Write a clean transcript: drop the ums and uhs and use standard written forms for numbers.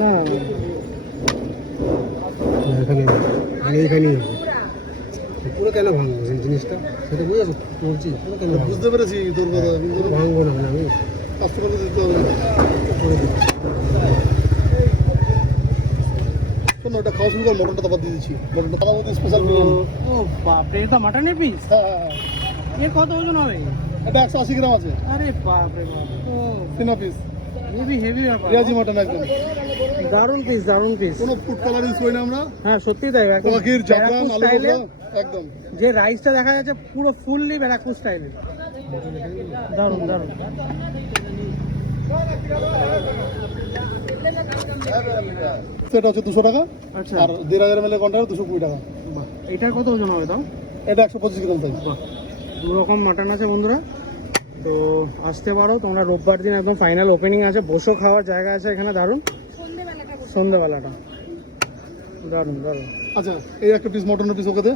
না এখানে এখানে পুরো কেন ভাঙবো সেই জিনিসটা সেটা বুঝে বলছি পুরো কেন বুঝতে পেরেছি তোর কথা ভাঙবো না আমি কষ্ট করে দিতে হবে করে দিচ্ছি শোন ওটা খাওয়া শুরু কর মটনটা তারপর দিয়ে দিচ্ছি মটনটা তার মধ্যে স্পেশাল বিরিয়ানি ও বাপরে এটা মাটনের পিস হ্যাঁ এর কত ওজন হবে এটা 180 গ্রাম আছে আরে বাপরে বাপ ও তিনা পিস হেভি হেভি ব্যাপার রিয়াজি মটন একদম দারুণ পিস কোনো ফুড কালার ইউজ করি না আমরা হ্যাঁ সত্যি তাই একদম পাখির জাফরান আলু স্টাইলে বোখরা একদম যে রাইসটা দেখা যাচ্ছে পুরো ফুললি ব্যারাকুজ স্টাইলে দারুণ সেটা হচ্ছে 200 টাকা আচ্ছা আর 1500 ml কন্টেনার 220 টাকা বাহ এটার কত ওজন হবে তাও এটা 125 গ্রাম সাইজ বাহ দু রকম মাটন আছে বন্ধুরা তো আসতে পারো তোমরা রোববার দিন একদম ফাইনাল ওপেনিং আছে বসো খাওয়ার জায়গা আছে এখানে দারুণ সন্ধ্যাবেলাটা দারুণ আচ্ছা এই একটা পিস মটনের পিস ওকে দে